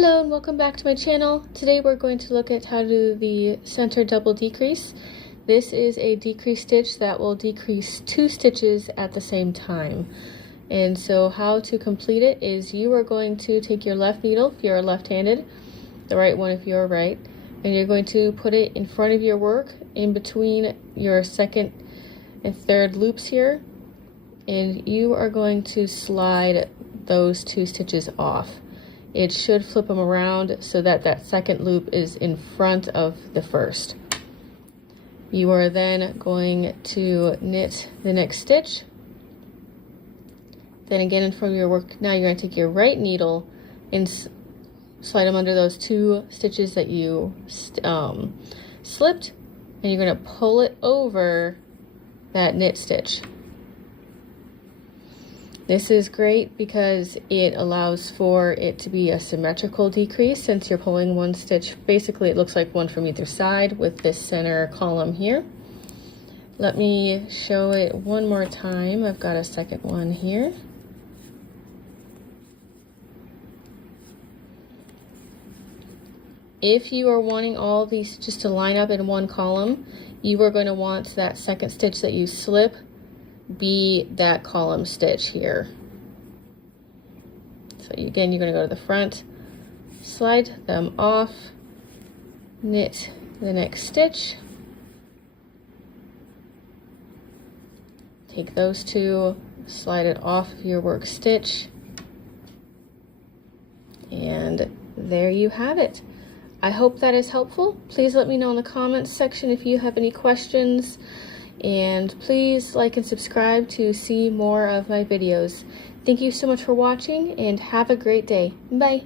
Hello and welcome back to my channel. Today we're going to look at how to do the center double decrease. This is a decrease stitch that will decrease 2 stitches at the same time. And so how to complete it is you are going to take your left needle if you're left-handed, the right one if you're right, and you're going to put it in front of your work in between your second and third loops here, and you are going to slide those 2 stitches off. It should flip them around so that that second loop is in front of the first. You are then going to knit the next stitch. Then again in front of your work, now you're going to take your right needle and slide them under those 2 stitches that you slipped, and you're going to pull it over that knit stitch. This is great because it allows for it to be a symmetrical decrease since you're pulling one stitch. Basically, it looks like one from either side with this center column here. Let me show it one more time. I've got a second one here. If you are wanting all these just to line up in one column, you are going to want that second stitch that you slip be that column stitch here. So again, you're going to go to the front, slide them off, knit the next stitch, take those 2, slide it off of your work stitch, and there you have it. I hope that is helpful. Please let me know in the comments section if you have any questions. And please like and subscribe to see more of my videos. Thank you so much for watching and have a great day. Bye.